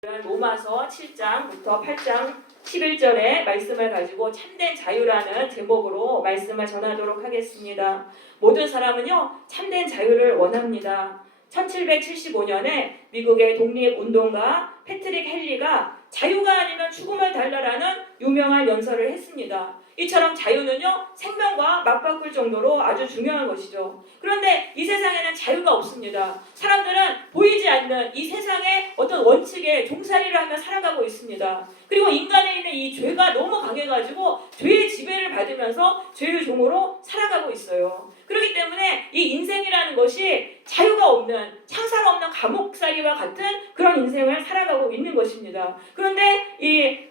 로마서 7장부터 8장 11절의 말씀을 가지고 참된 자유라는 제목으로 말씀을 전하도록 하겠습니다. 모든 사람은요, 참된 자유를 원합니다. 1775년에 미국의 독립운동가 패트릭 헨리가 자유가 아니면 죽음을 달라라는 유명한 연설을 했습니다. 이처럼 자유는요, 생명과 맞바꿀 정도로 아주 중요한 것이죠. 그런데 이 세상에는 자유가 없습니다. 사람들은 보이지 않는 이 세상의 어떤 원칙에 종살이를 하며 살아가고 있습니다. 그리고 인간에 있는 이 죄가 너무 강해가지고 죄의 지배를 받으면서 죄의 종으로 살아가고 있어요. 그렇기 때문에 이 인생이라는 것이 자유가 없는, 창살 없는 감옥살이와 같은 그런 인생을 살아가고 있는 것입니다. 그런데 이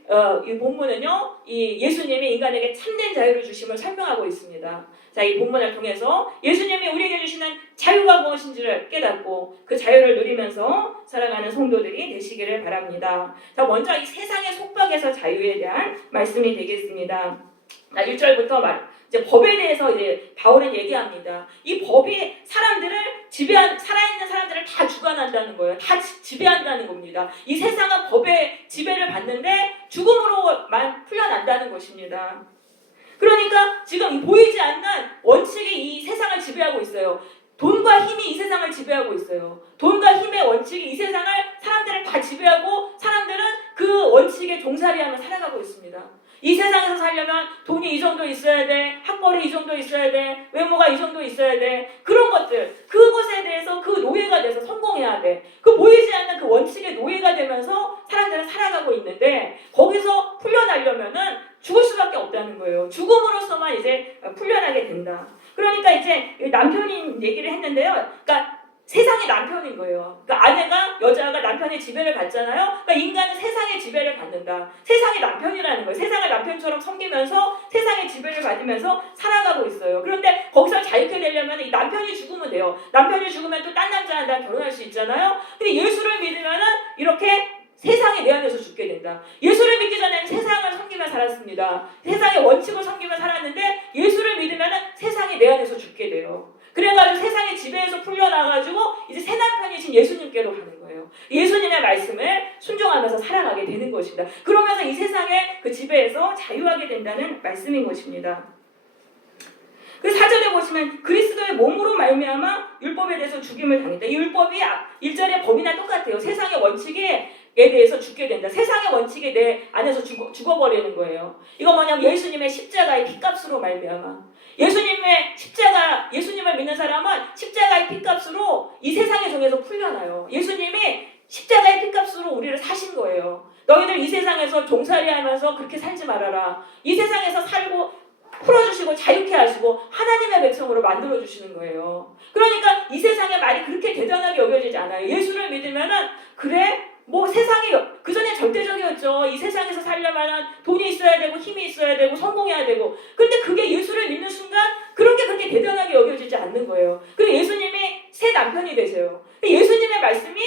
본문은요, 이 예수님이 인간에게 참된 자유를 주심을 설명하고 있습니다. 자, 이 본문을 통해서 예수님이 우리에게 주시는 자유가 무엇인지를 깨닫고 그 자유를 누리면서 살아가는 성도들이 되시기를 바랍니다. 자, 먼저 이 세상의 속박에서 자유에 대한 말씀이 되겠습니다. 자, 1절부터 이제 법에 대해서 이제 바울은 얘기합니다. 이 법이 사람들을 살아있는 사람들을 다 주관한다는 거예요. 다 지배한다는 겁니다. 이 세상은 법의 지배를 받는데 죽음으로만 풀려난다는 것입니다. 그러니까 지금 보이지 않는 원칙이 이 세상을 지배하고 있어요. 돈과 힘이 이 세상을 지배하고 있어요. 돈과 힘의 원칙이 이 세상을, 사람들을 다 지배하고 사람들은 그 원칙에 종살이하며 살아가고 있습니다. 이 세상에서 살려면 돈이 이 정도 있어야 돼, 학벌이 이 정도 있어야 돼, 외모가 이 정도 있어야 돼, 그런 것들, 그것에 대해서 그 노예가 돼서 성공해야 돼. 그 보이지 않는 그 원칙의 노예가 되면서 사람들은 살아가고 있는데 거기서 풀려나려면은 죽을 수밖에 없다는 거예요. 죽음으로써만 이제 풀려나게 된다. 그러니까 이제 남편이 얘기를 했는데요. 그러니까 세상이 남편인 거예요. 그러니까 아내가, 여자가 남편의 지배를 받잖아요. 그러니까 인간은 세상의 지배를 받는다. 세상이 남편이라는 거예요. 세상을 남편처럼 섬기면서 세상의 지배를 받으면서 살아가고 있어요. 그런데 거기서 자유케 되려면 이 남편이 죽으면 돼요. 남편이 죽으면 또 딴 남자랑 결혼할 수 있잖아요. 근데 예수를 믿으면은 이렇게 세상에 내 안에서 죽게 된다. 예수를 믿기 전에는 세상을 섬기며 살았습니다. 세상의 원칙을 섬기며 살았는데 예수를 믿으면은 세상이 내 안에서 죽게 돼요. 그래가지고 세상의 지배에서 풀려나가지고 이제 새 남편이신 예수님께로 가는 거예요. 예수님의 말씀을 순종하면서 살아가게 되는 것입니다. 그러면서 이 세상의 그 지배에서 자유하게 된다는 말씀인 것입니다. 그 4절에 보시면 그리스도의 몸으로 말미암아 율법에 대해서 죽임을 당했다. 이 율법이 1절의 법이나 똑같아요. 세상의 원칙에 대해서 죽게 된다. 세상의 원칙에 내 안에서 죽어버리는 거예요. 이거 뭐냐면 예수님의 십자가의 피값으로 말미암아. 예수님을 믿는 사람은 십자가의 피값으로 이 세상의 종에서 풀려나요. 예수님이 십자가의 피값으로 우리를 사신 거예요. 너희들 이 세상에서 종살이하면서 그렇게 살지 말아라. 이 세상에서 살고 풀어주시고 자유케 하시고 하나님의 백성으로 만들어주시는 거예요. 그러니까 이 세상의 말이 그렇게 대단하게 여겨지지 않아요. 예수를 믿으면은 그래? 뭐 세상이 그전에 절대적이었죠. 이 세상에서 살려면 돈이 있어야 되고 힘이 있어야 되고 성공해야 되고. 근데 그게 예수를 믿는 순간 그런 게 그렇게 대단하게 여겨지지 않는 거예요. 그리고 예수님이 새 남편이 되세요. 예수님의 말씀이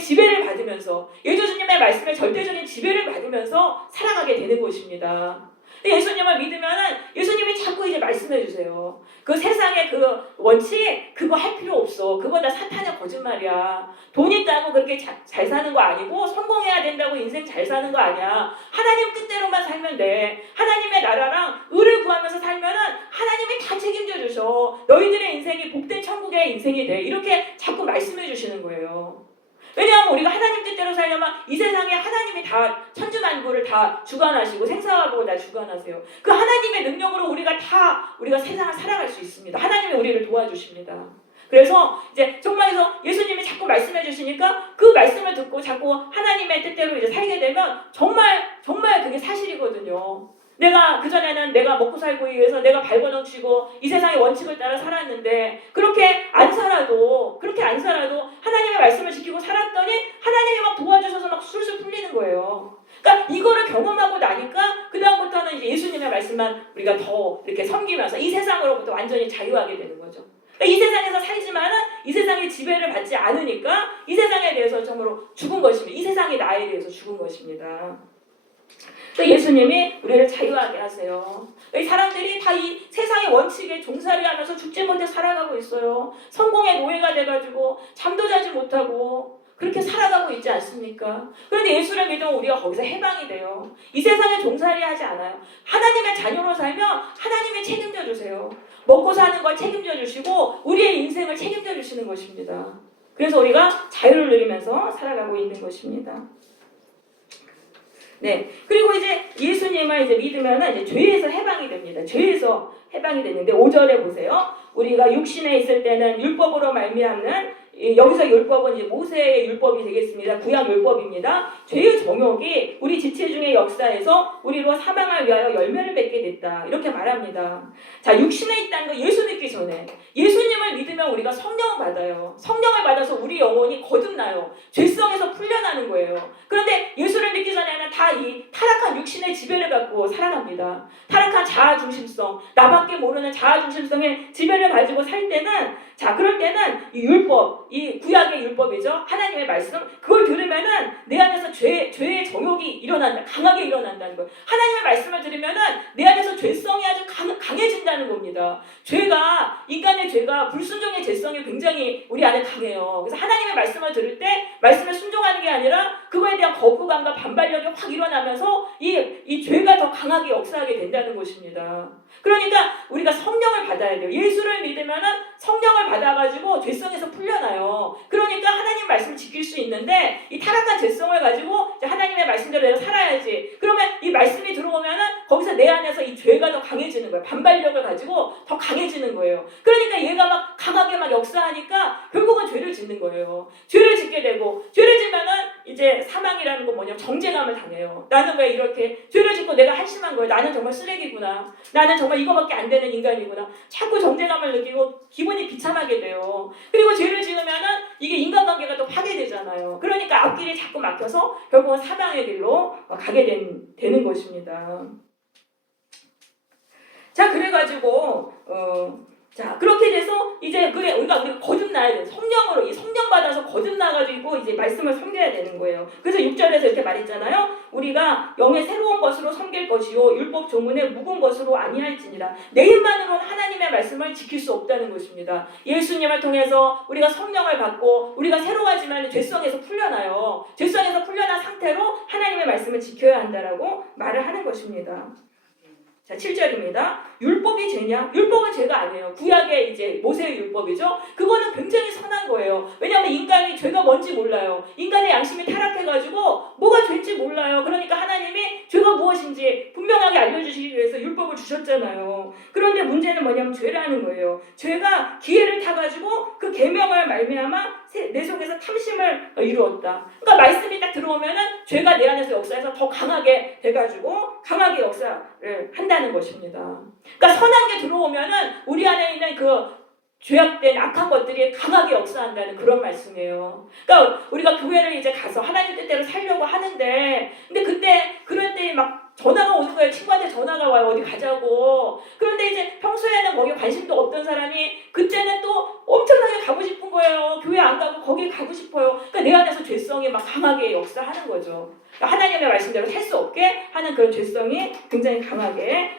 지배를 받으면서, 예수님의 말씀에 절대적인 지배를 받으면서 살아가게 되는 것입니다. 예수님을 믿으면은 예수님이 자꾸 이제 말씀해 주세요. 그 세상의 그 원칙 그거 할 필요 없어. 그거 다 사탄의 거짓말이야. 돈 있다고 그렇게 잘 사는 거 아니고 성공해야 된다고 인생 잘 사는 거 아니야. 하나님 뜻대로만 살면 돼. 하나님의 나라랑 의를 구하면서 살면은 하나님이 다 책임져 주셔. 너희들의 인생이 복된 천국의 인생이 돼. 이렇게 자꾸 말씀해 주시는 거예요. 왜냐하면 우리가 하나님 뜻대로 살려면 이 세상에 하나님이 다 천주만부를 다 주관하시고 생사화복을 다 주관하세요. 그 하나님의 능력으로 우리가 세상을 살아갈 수 있습니다. 하나님이 우리를 도와주십니다. 그래서 이제 정말에서 예수님이 자꾸 말씀해 주시니까 그 말씀을 듣고 자꾸 하나님의 뜻대로 이제 살게 되면 정말 그게 사실이거든요. 내가 그전에는 내가 먹고 살기 위해서 내가 발버둥치고 이 세상의 원칙을 따라 살았는데 그렇게 안 살아도 하나님의 말씀을 지키고 살았더니 하나님이 막 도와주셔서 막 술술 풀리는 거예요. 그러니까 이거를 경험하고 나니까 그 다음부터는 이제 예수님의 말씀만 우리가 더 이렇게 섬기면서 이 세상으로부터 완전히 자유하게 되는 거죠. 그러니까 이 세상에서 살지만은 이 세상의 지배를 받지 않으니까 이 세상에 대해서 정말로 죽은 것입니다. 이 세상이 나에 대해서 죽은 것입니다. 예수님이 우리를 자유하게 하세요. 사람들이 다 이 세상의 원칙에 종살이하면서 죽지 못해 살아가고 있어요. 성공의 노예가 돼가지고 잠도 자지 못하고 그렇게 살아가고 있지 않습니까? 그런데 예수를 믿으면 우리가 거기서 해방이 돼요. 이 세상에 종살이 하지 않아요. 하나님의 자녀로 살면 하나님이 책임져 주세요. 먹고 사는 걸 책임져 주시고 우리의 인생을 책임져 주시는 것입니다. 그래서 우리가 자유를 누리면서 살아가고 있는 것입니다. 네. 그리고 이제 예수님을 이제 믿으면은 이제 죄에서 해방이 됩니다. 죄에서 해방이 되는데 5절에 보세요. 우리가 육신에 있을 때는 율법으로 말미암는 여기서 율법은 이제 모세의 율법이 되겠습니다. 구약 율법입니다. 죄의 정욕이 우리 지체 중의 역사에서 우리로 사망을 위하여 열매를 맺게 됐다. 이렇게 말합니다. 자, 육신에 있다는 거 예수 믿기 전에 예수님을 믿으면 우리가 성령을 받아요. 성령을 받아서 우리 영혼이 거듭나요. 죄성에서 풀려나는 거예요. 그런데 예수를 믿기 전에는 다 이 타락한 육신의 지배를 갖고 살아갑니다. 타락한 자아중심성, 나밖에 모르는 자아중심성의 지배를 가지고 살 때는 자, 그럴 때는 이 율법, 이 구약의 율법이죠. 하나님의 말씀, 그걸 들으면은 내 안에서 죄의 정욕이 일어난다. 강하게 일어난다는 거예요. 하나님의 말씀을 들으면은 내 안에서 죄성이 아주 강해진다는 겁니다. 인간의 죄가 불순종의 죄성이 굉장히 우리 안에 강해요. 그래서 하나님의 말씀을 들을 때 말씀에 순종하는 게 아니라 그거에 대한 거부감과 반발력이 확 일어나면서 이 죄가 더 강하게 역사하게 된다는 것입니다. 그러니까 우리가 성령을 받아야 돼요. 예수를 믿으면은 성령을 받아가지고 죄성에서 풀려나요. 그러니까 하나님 말씀을 지킬 수 있는데 이 타락한 죄성을 가지고 하나님의 말씀대로 내가 살아야지. 그러면 이 말씀이 들어오면은 거기서 내 안에서 이 죄가 더 강해지는 거예요. 반발력을 가지고 더 강해지는 거예요. 그러니까 얘가 막 강하게 막 역사하니까 결국은 죄를 짓는 거예요. 죄를 짓게 되고 죄를 지면은 이제 사망이라는 건 뭐냐면 정죄감을 당해요. 나는 왜 이렇게 죄를 짓고 내가 한심한 거예요. 나는 정말 쓰레기구나. 나는 정말 이거밖에 안 되는 인간이구나. 자꾸 정죄감을 느끼고 기분이 비참하게 돼요. 그리고 죄를 지으면은 이게 인간관계가 또 파괴되잖아요. 그러니까 앞길이 자꾸 막혀서 결국은 사망의 길로 가게 되는 것입니다. 자, 그래가지고 자, 그렇게 돼서 이제 우리가 거듭나야 돼요. 성령으로 이 성령 받아서 거듭나가지고 이제 말씀을 섬겨야 되는 거예요. 그래서 6절에서 이렇게 말했잖아요. 우리가 영의 새로운 것으로 섬길 것이요 율법 조문의 묵은 것으로 아니할지니라. 내 힘만으로는 하나님의 말씀을 지킬 수 없다는 것입니다. 예수님을 통해서 우리가 성령을 받고 우리가 새로워지면 죄성에서 풀려나요. 죄성에서 풀려난 상태로 하나님의 말씀을 지켜야 한다라고 말을 하는 것입니다. 자, 7절입니다. 율법이 죄냐? 율법은 죄가 아니에요. 구약의 이제 모세의 율법이죠. 그거는 굉장히 선한 거예요. 왜냐하면 인간이 죄가 뭔지 몰라요. 인간의 양심이 타락해가지고 뭐가 죄인지 몰라요. 그러니까 하나님이 죄가 무엇인지 분명하게 알려주시기 위해서 율법을 주셨잖아요. 그런데 문제는 뭐냐면 죄라는 거예요. 죄가 기회를 타가지고 그 계명을 말미암아 내 속에서 탐심을 이루었다. 그러니까 말씀이 딱 들어오면은 죄가 내 안에서 역사해서 더 강하게 돼가지고 강하게 역사를 한다는 것입니다. 그러니까 선한 게 들어오면은 우리 안에 있는 그 죄악된 악한 것들이 강하게 역사한다는 그런 말씀이에요. 그러니까 우리가 교회를 이제 가서 하나님 뜻대로 살려고 하는데, 근데 그럴 때 막 전화가 오는 거예요. 친구한테 전화가 와요. 어디 가자고. 그런데 이제 평소에는 거기에 관심도 없던 사람이 그때는 또 엄청나게 가고 싶은 거예요. 교회 안 가고 거기 가고 싶어요. 그러니까 내 안에서 죄성이 막 강하게 역사하는 거죠. 그러니까 하나님의 말씀대로 살 수 없게 하는 그런 죄성이 굉장히 강하게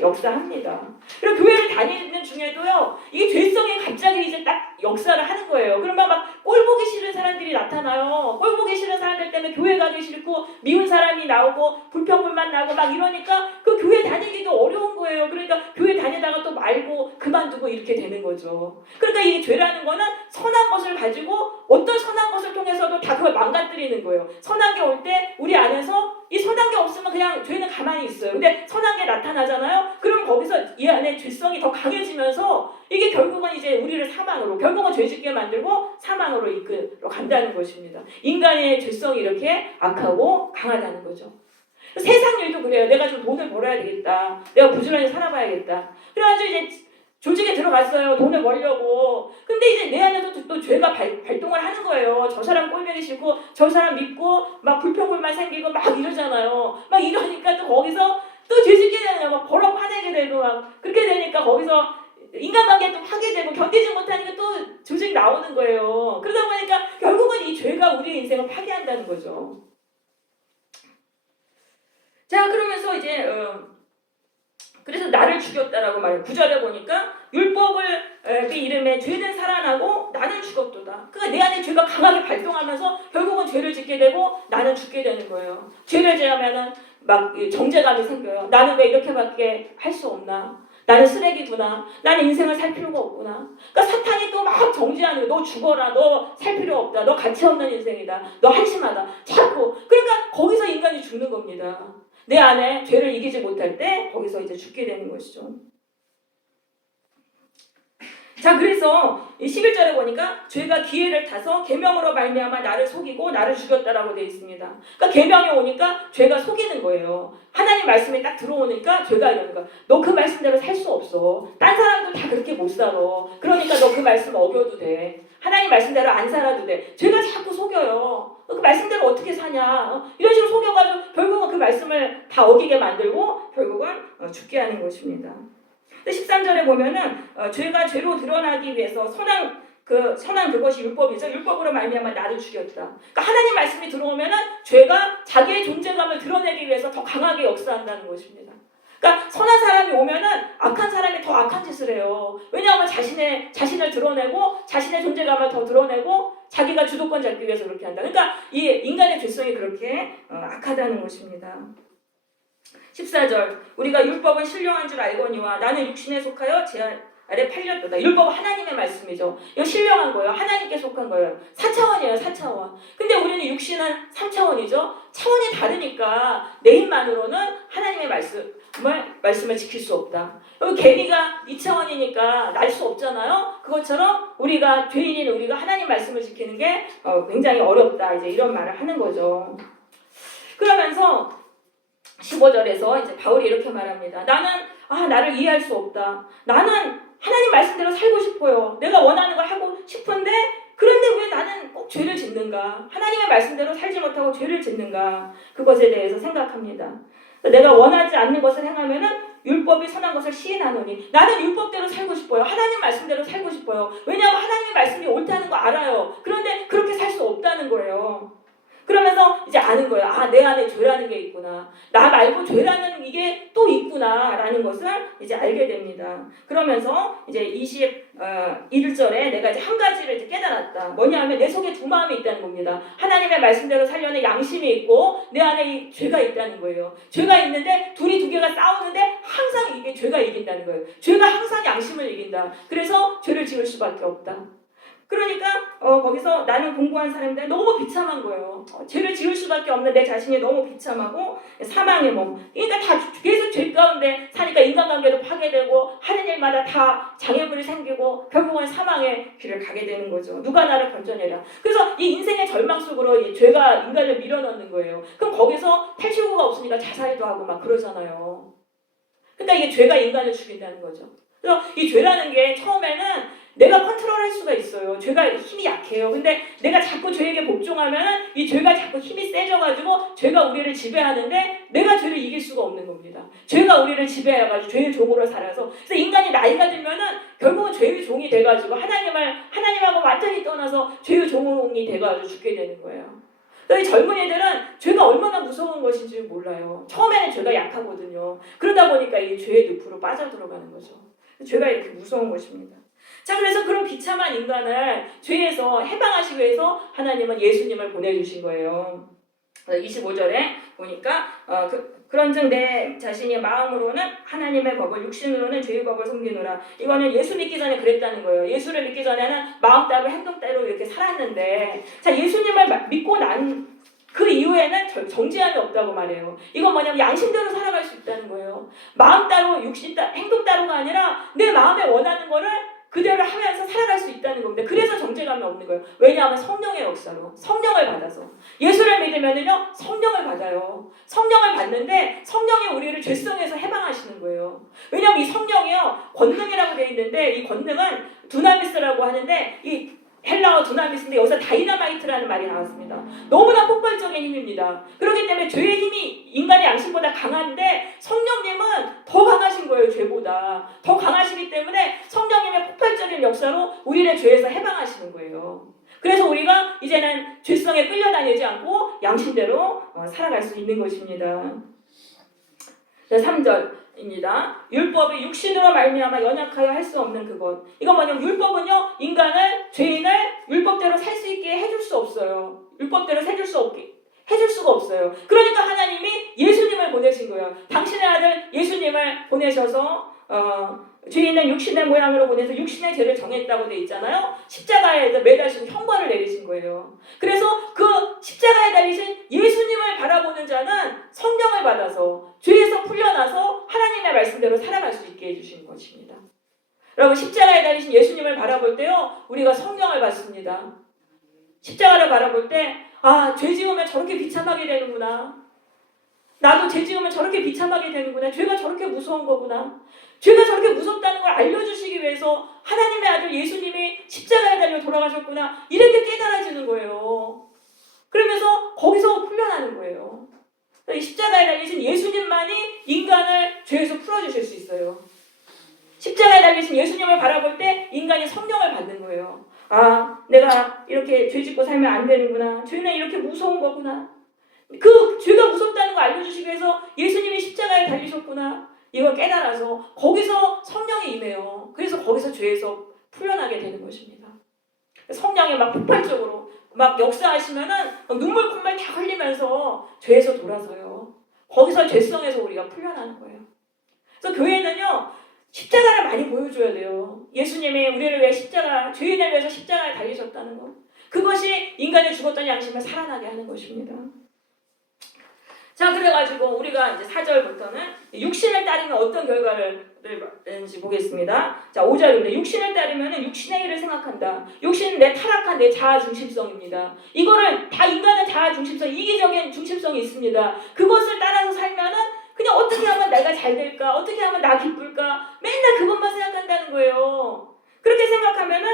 역사합니다. 그리고 교회를 다니는 중에도요, 이 죄성이 갑자기 이제 딱 역사를 하는 거예요. 그러면 막 꼴 보기 싫은 사람들이 나타나요. 꼴 보기 싫은 사람들 때문에 교회 가기 싫고 미운 사람이 나오고 불평불만 나고 막 이러니까 그 교회 다니기도 어려운 거예요. 그러니까 교회 다니다가 또 말고 그만두고 이렇게 되는 거죠. 그러니까 이 죄라는 거는 선한 것을 가지고 어떤 선한 것을 통해서도 다 그걸 망가뜨리는 거예요. 선한 게 올 때 우리 안에서 이 선한 게 없으면 그냥 죄는 가만히 있어요. 근데 선한 게 나타나잖아요. 그럼 거기서 이 안에 죄성이 더 강해지면서 이게 결국은 이제 우리를 사망으로, 결국은 죄짓게 만들고 사망으로 이끌어 간다는 것입니다. 인간의 죄성이 이렇게 악하고 강하다는 거죠. 세상 일도 그래요. 내가 좀 돈을 벌어야 되겠다. 내가 부지런히 살아봐야겠다. 그래가지고 이제 조직에 들어갔어요. 돈을 벌려고. 근데 이제 내 안에도 또 죄가 발동을 하는 거예요. 저 사람 꼴보기 싫고 저 사람 믿고 막 불평불만 생기고 막 이러잖아요. 막 이러니까 또 거기서 또 죄짓게 되냐. 막 버럭 화내게 되고 막 그렇게 되니까 거기서 인간관계 또 파괴되고 견디지 못하니까 또 조직이 나오는 거예요. 그러다 보니까 결국은 이 죄가 우리의 인생을 파괴한다는 거죠. 자, 그러면서 이제 그래서 나를 죽였다라고 말해요. 9절에 보니까 율법을 이름에 죄는 살아나고 나는 죽었도다. 그러니까 내 안에 죄가 강하게 발동하면서 결국은 죄를 짓게 되고 나는 죽게 되는 거예요. 죄를 지으면은 막 정죄감이 생겨요. 나는 왜 이렇게밖에 할 수 없나? 나는 쓰레기구나. 나는 인생을 살 필요가 없구나. 그러니까 사탄이 또 막 정죄하는 거야. 너 죽어라. 너 살 필요 없다. 너 가치 없는 인생이다. 너 한심하다. 자꾸. 그러니까 거기서 인간이 죽는 겁니다. 내 안에 죄를 이기지 못할 때 거기서 이제 죽게 되는 것이죠. 자, 그래서 이 11절에 보니까 죄가 기회를 타서 계명으로 말미암아 나를 속이고 나를 죽였다라고 되어 있습니다. 그러니까 계명이 오니까 죄가 속이는 거예요. 하나님 말씀이 딱 들어오니까 죄가 이러는 거야. 너 그 말씀대로 살 수 없어. 딴 사람도 다 그렇게 못 살아. 그러니까 너 그 말씀 어겨도 돼. 하나님 말씀대로 안 살아도 돼. 죄가 자꾸 속여요. 그 말씀대로 어떻게 사냐. 이런 식으로 속여가지고 결국은 그 말씀을 다 어기게 만들고 결국은 죽게 하는 것입니다. 13절에 보면은 죄가 죄로 드러나기 위해서 선한 그것이 율법이죠. 율법으로 말미암아 나를 죽였다. 그러니까 하나님 말씀이 들어오면은 죄가 자기의 존재감을 드러내기 위해서 더 강하게 역사한다는 것입니다. 그러니까 선한 사람이 오면은 악한 사람이 더 악한 짓을 해요. 왜냐하면 자신을 드러내고 자신의 존재감을 더 드러내고 자기가 주도권 잡기 위해서 그렇게 한다. 그러니까 이 인간의 죄성이 그렇게 악하다는 것입니다. 14절 우리가 율법은 신령한 줄 알거니와 나는 육신에 속하여 제 아래 팔렸도다. 율법은 하나님의 말씀이죠. 이거 신령한 거예요. 하나님께 속한 거예요. 4차원이에요. 4차원. 근데 우리는 육신은 3차원이죠. 차원이 다르니까 내 힘만으로는 하나님의 말씀을 지킬 수 없다. 여기 개미가 2차원이니까 날 수 없잖아요. 그것처럼 우리가 죄인인 우리가 하나님 말씀을 지키는 게 굉장히 어렵다. 이제 이런 말을 하는 거죠. 그러면서 15절에서 이제 바울이 이렇게 말합니다. 나를 이해할 수 없다. 나는 하나님 말씀대로 살고 싶어요. 내가 원하는 걸 하고 싶은데 그런데 왜 나는 꼭 죄를 짓는가? 하나님의 말씀대로 살지 못하고 죄를 짓는가? 그것에 대해서 생각합니다. 내가 원하지 않는 것을 행하면은 율법이 선한 것을 시인하노니 나는 율법대로 살고 싶어요. 하나님 말씀대로 살고 싶어요. 왜냐하면 하나님의 말씀이 옳다는 거 알아요. 그런데 그렇게 살 수 없다는 거예요. 그러면서 이제 아는 거예요. 내 안에 죄라는 게 있구나. 나 말고 죄라는 이게 또 있구나. 라는 것을 이제 알게 됩니다. 그러면서 이제 21절에 내가 이제 한 가지를 이제 깨달았다. 뭐냐 하면 내 속에 두 마음이 있다는 겁니다. 하나님의 말씀대로 살려는 양심이 있고 내 안에 이 죄가 있다는 거예요. 죄가 있는데 둘이 두 개가 싸우는데 항상 이게 죄가 이긴다는 거예요. 죄가 항상 양심을 이긴다. 그래서 죄를 지을 수밖에 없다. 그러니까 거기서 나는 공부한 사람들 너무 비참한 거예요. 죄를 지을 수밖에 없는 내 자신이 너무 비참하고 사망의 몸. 그러니까 다 계속 죄 가운데 사니까 인간관계도 파괴되고 하는 일마다 다 장애물이 생기고 결국은 사망의 길을 가게 되는 거죠. 누가 나를 건져내라. 그래서 이 인생의 절망 속으로 이 죄가 인간을 밀어넣는 거예요. 그럼 거기서 탈출구가 없으니까 자살도 하고 막 그러잖아요. 그러니까 이게 죄가 인간을 죽인다는 거죠. 그래서 이 죄라는 게 처음에는 내가 컨트롤할 수가 있어요. 죄가 힘이 약해요. 근데 내가 자꾸 죄에게 복종하면 이 죄가 자꾸 힘이 세져가지고 죄가 우리를 지배하는데 내가 죄를 이길 수가 없는 겁니다. 죄가 우리를 지배해가지고 죄의 종으로 살아서 그래서 인간이 나이가 들면은 결국은 죄의 종이 돼가지고 하나님하고 완전히 떠나서 죄의 종이 돼가지고 죽게 되는 거예요. 이 젊은이들은 죄가 얼마나 무서운 것인지 몰라요. 처음에는 죄가 약하거든요. 그러다 보니까 이 죄의 늪으로 빠져들어가는 거죠. 죄가 이렇게 무서운 것입니다. 자, 그래서 그런 비참한 인간을 죄에서 해방하시기 위해서 하나님은 예수님을 보내주신 거예요. 25절에 보니까 그런즉 내 자신이 마음으로는 하나님의 법을 육신으로는 죄의 법을 섬기노라. 이거는 예수 믿기 전에 그랬다는 거예요. 예수를 믿기 전에는 마음 따로 행동 따로 이렇게 살았는데 자 예수님을 믿고 난 그 이후에는 정죄함이 없다고 말해요. 이건 뭐냐면 양심대로 살아갈 수 있다는 거예요. 마음 따로 육신 따로 행동 따로가 아니라 내 마음에 원하는 거를 그대로 하면서 살아갈 수 있다는 겁니다. 그래서 정죄감이 없는 거예요. 왜냐하면 성령의 역사로 성령을 받아서 예수를 믿으면은요 성령을 받아요. 성령을 받는데 성령이 우리를 죄성에서 해방하시는 거예요. 왜냐하면 이 성령이요 권능이라고 되어 있는데 이 권능은 두나미스라고 하는데 이 헬라어 두나미스인데 여기서 다이너마이트라는 말이 나왔습니다. 너무나 폭발적인 힘입니다. 그렇기 때문에 죄의 힘이 인간의 양심보다 강한데 성령님은 더 강하신 거예요. 죄보다 더 강하시기 때문에 성령님의 폭발적인 역사로 우리를 죄에서 해방하시는 거예요. 그래서 우리가 이제는 죄성에 끌려다니지 않고 양심대로 살아갈 수 있는 것입니다. 3절 입니다. 율법이 육신으로 말미암아 연약하여 할 수 없는 그것. 이건 뭐냐면 율법은요 인간을 죄인을 율법대로 살 수 있게 해줄 수 없어요. 율법대로 해줄 수가 없어요. 그러니까 하나님이 예수님을 보내신 거예요. 당신의 아들 예수님을 보내셔서 죄인은 육신의 모양으로 보내서 육신의 죄를 정했다고 돼 있잖아요. 십자가에서 매달리시고 형벌을 내리신 거예요. 그래서 그 십자가에 달리신 예수님을 바라보는 자는 성령을 받아서 죄에서 풀려나서 하나님의 말씀대로 살아갈 수 있게 해주신 것입니다. 여러분 십자가에 달리신 예수님을 바라볼 때요 우리가 성령을 받습니다. 십자가를 바라볼 때 죄 지으면 저렇게 비참하게 되는구나. 나도 죄 지으면 저렇게 비참하게 되는구나. 죄가 저렇게 무서운 거구나. 죄가 저렇게 무섭다는 걸 알려주시기 위해서 하나님의 아들 예수님이 십자가에 달려 돌아가셨구나. 이렇게 깨달아지는 거예요. 그러면서 거기서 풀려나는 거예요. 이 십자가에 달리신 예수님만이 인간을 죄에서 풀어주실 수 있어요. 십자가에 달리신 예수님을 바라볼 때 인간이 성령을 받는 거예요. 내가 이렇게 죄 짓고 살면 안 되는구나. 죄는 이렇게 무서운 거구나. 그 죄가 무섭다는 걸 알려주시기 위해서 예수님이 십자가에 달리셨구나. 이걸 깨달아서 거기서 성령이 임해요. 그래서 거기서 죄에서 풀려나게 되는 것입니다. 성령이 막 폭발적으로 막 역사하시면은 눈물 콧물 다 흘리면서 죄에서 돌아서요. 거기서 죄성에서 우리가 풀려나는 거예요. 그래서 교회는요 십자가를 많이 보여줘야 돼요. 예수님이 우리를 위해 죄인을 위해서 십자가에 달리셨다는 것. 그것이 인간의 죽었던 양심을 살아나게 하는 것입니다. 자, 그래가지고 우리가 이제 4절부터는 육신을 따르면 어떤 결과를 내는지 보겠습니다. 자, 5절입니다. 육신을 따르면 육신의 일을 생각한다. 육신은 내 타락한 내 자아 중심성입니다. 이거를 다 인간의 자아 중심성, 이기적인 중심성이 있습니다. 그것을 따라서 살면은 그냥 어떻게 하면 내가 잘 될까? 어떻게 하면 나 기쁠까? 맨날 그것만 생각한다는 거예요. 그렇게 생각하면은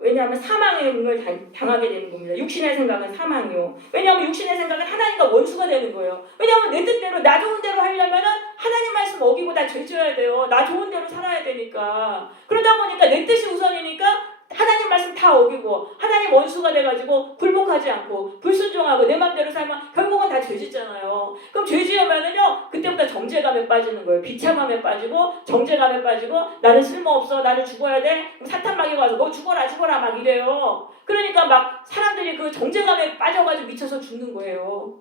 왜냐하면 사망을 당하게 되는 겁니다. 육신의 생각은 사망이요. 왜냐하면 육신의 생각은 하나님과 원수가 되는 거예요. 왜냐하면 내 뜻대로 나 좋은 대로 하려면은 하나님 말씀 어기고 나 죄 지어야 돼요. 나 좋은 대로 살아야 되니까. 그러다 보니까 내 뜻이 우선이니까 하나님 말씀 다 어기고 하나님 원수가 돼가지고 굴복하지 않고 불순종하고 내 맘대로 살면 결국은 다 죄 짓잖아요. 그럼 죄 지으면은요 그때부터 정죄감에 빠지는 거예요. 비참함에 빠지고 정죄감에 빠지고 나는 쓸모없어, 나는 죽어야 돼. 그럼 사탄 마귀가 와서 너 죽어라 막 이래요. 그러니까 막 사람들이 그 정죄감에 빠져가지고 미쳐서 죽는 거예요.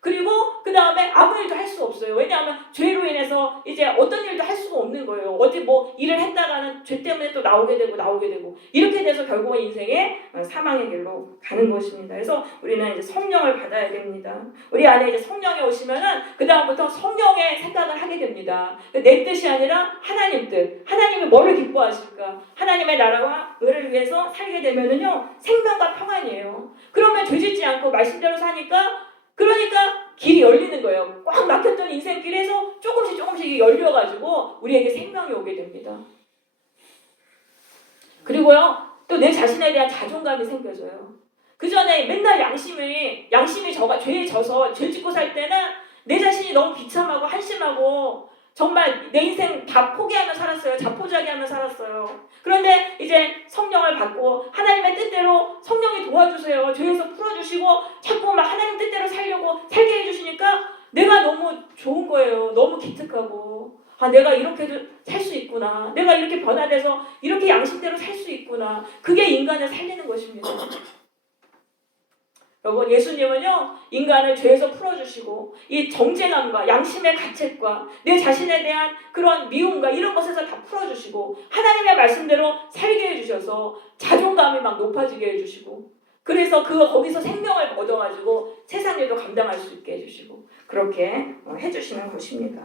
그리고 그 다음에 아무 일도 할 수 없어요. 왜냐하면 죄로 인해서 이제 어떤 일도 할 수가 없는 거예요. 어디 뭐 일을 했다가는 죄 때문에 또 나오게 되고 이렇게 돼서 결국은 인생의 사망의 길로 가는 것입니다. 그래서 우리는 이제 성령을 받아야 됩니다. 우리 안에 이제 성령이 오시면은 그 다음부터 성령의 생각을 하게 됩니다. 내 뜻이 아니라 하나님 뜻. 하나님이 뭐를 기뻐하실까? 하나님의 나라와 의를 위해서 살게 되면은요 생명과 평안이에요. 그러면 죄짓지 않고 말씀대로 사니까 그러니까 길이 열리는 거예요. 꽉 막혔던 인생길에서 조금씩 열려가지고 우리에게 생명이 오게 됩니다. 그리고요 또 내 자신에 대한 자존감이 생겨져요. 그 전에 맨날 양심이 죄에 져서 죄 짓고 살 때는 내 자신이 너무 비참하고 한심하고 정말 내 인생 다 포기하며 살았어요. 자포자기하며 살았어요. 그런데 이제 성령을 받고 하나님의 뜻대로 성령이 도와주세요. 죄에서 풀어주시고 자꾸 막 하나님 뜻대로 살게 해주시니까 내가 너무 좋은 거예요. 너무 기특하고 내가 이렇게도 살 수 있구나. 내가 이렇게 변화돼서 이렇게 양심대로 살 수 있구나. 그게 인간을 살리는 것입니다. 여러분 예수님은요 인간을 죄에서 풀어주시고 이 정죄감과 양심의 가책과 내 자신에 대한 그런 미움과 이런 것에서 다 풀어주시고 하나님의 말씀대로 살게 해주셔서 자존감이 막 높아지게 해주시고 그래서 거기서 생명을 얻어가지고 세상 일도 감당할 수 있게 해주시고 그렇게 해주시는 것입니다.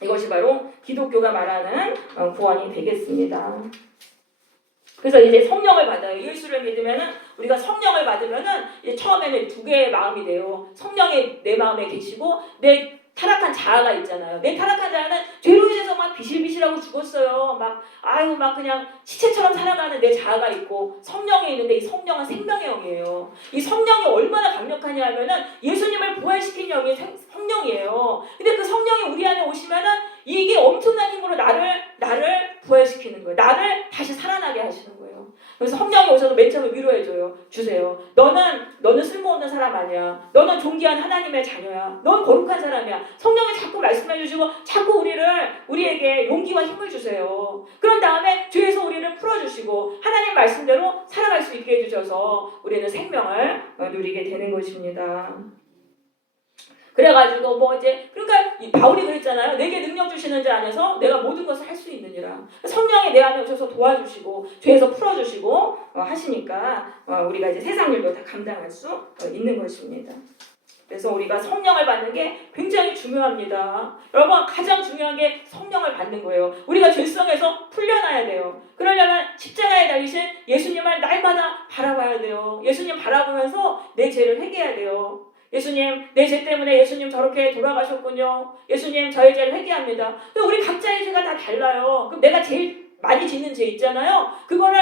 이것이 바로 기독교가 말하는 구원이 되겠습니다. 그래서 이제 성령을 받아요. 예수를 믿으면은 우리가 성령을 받으면은 이제 처음에는 두 개의 마음이 돼요. 성령이 내 마음에 계시고 내 타락한 자아가 있잖아요. 내 타락한 자아는 죄로 인해서 막 비실비실하고 죽었어요. 막 그냥 시체처럼 살아가는 내 자아가 있고 성령이 있는데 이 성령은 생명의 영이에요. 이 성령이 얼마나 강력하냐 하면은 예수님을 부활시킨 영이 성령이에요. 근데 그 성령이 우리 안에 오시면은 이게 엄청난 힘으로 나를 부활시키는 거예요. 나를 다시 살아나게 하시는 거예요. 그래서 성령이 오셔서 맨 처음에 위로해줘요. 주세요. 너는 쓸모없는 사람 아니야. 너는 존귀한 하나님의 하나님의 자녀야. 넌 거룩한 사람이야. 성령이 자꾸 말씀해 주시고 자꾸 우리에게 용기와 힘을 주세요. 그런 다음에 죄에서 우리를 풀어주시고 하나님 말씀대로 살아갈 수 있게 해주셔서 우리는 생명을 누리게 되는 것입니다. 그래가지고 그러니까 바울이 그랬잖아요. 내게 능력 주시는 자 안에서 내가 모든 것을 할 수 있느니라. 성령이 내 안에 오셔서 도와주시고 죄에서 풀어주시고 하시니까 우리가 이제 세상 일도 다 감당할 수 있는 것입니다. 그래서 우리가 성령을 받는 게 굉장히 중요합니다. 여러분, 가장 중요한 게 성령을 받는 거예요. 우리가 죄성에서 풀려나야 돼요. 그러려면 십자가에 달리신 예수님을 날마다 바라봐야 돼요. 예수님 바라보면서 내 죄를 회개해야 돼요. 예수님, 내 죄 때문에 예수님 저렇게 돌아가셨군요. 예수님, 저의 죄를 회개합니다. 근데 우리 각자의 죄가 다 달라요. 그럼 내가 제일 많이 짓는 죄 있잖아요. 그거를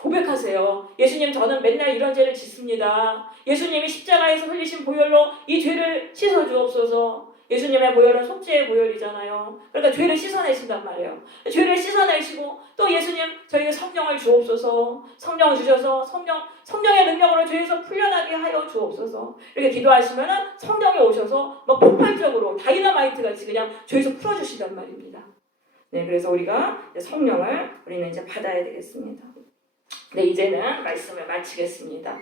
고백하세요. 예수님, 저는 맨날 이런 죄를 짓습니다. 예수님이 십자가에서 흘리신 보혈로 이 죄를 씻어주옵소서. 예수님의 보혈은 속죄의 보혈이잖아요. 그러니까 죄를 씻어내신단 말이에요. 죄를 씻어내시고 또 예수님, 저에게 성령을 주옵소서. 성령을 주셔서 성령의 능력으로 죄에서 풀려나게 하여 주옵소서. 이렇게 기도하시면 성령이 오셔서 막 폭발적으로 다이너마이트 같이 그냥 죄에서 풀어주시단 말입니다. 네, 그래서 우리가 성령을 우리는 이제 받아야 되겠습니다. 네, 이제는 말씀을 마치겠습니다.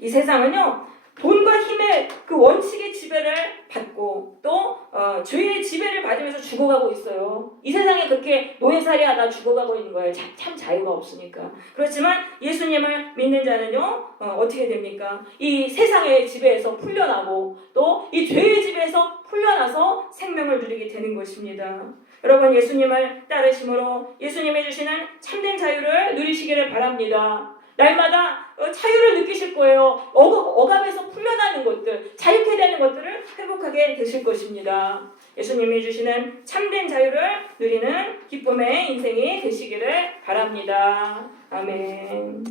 이 세상은요, 돈과 힘의 그 원칙의 지배를 받고 또 죄의 지배를 받으면서 죽어가고 있어요. 이 세상에 그렇게 노예살이하다 죽어가고 있는 거예요. 참 자유가 없으니까. 그렇지만 예수님을 믿는 자는요, 어떻게 됩니까? 이 세상의 지배에서 풀려나고 또 이 죄의 지배에서 풀려나서 생명을 누리게 되는 것입니다. 여러분, 예수님을 따르심으로 예수님이 주시는 참된 자유를 누리시기를 바랍니다. 날마다 자유를 느끼실 거예요. 억압에서 풀려나는 것들, 자유케 되는 것들을 회복하게 되실 것입니다. 예수님이 주시는 참된 자유를 누리는 기쁨의 인생이 되시기를 바랍니다. 아멘.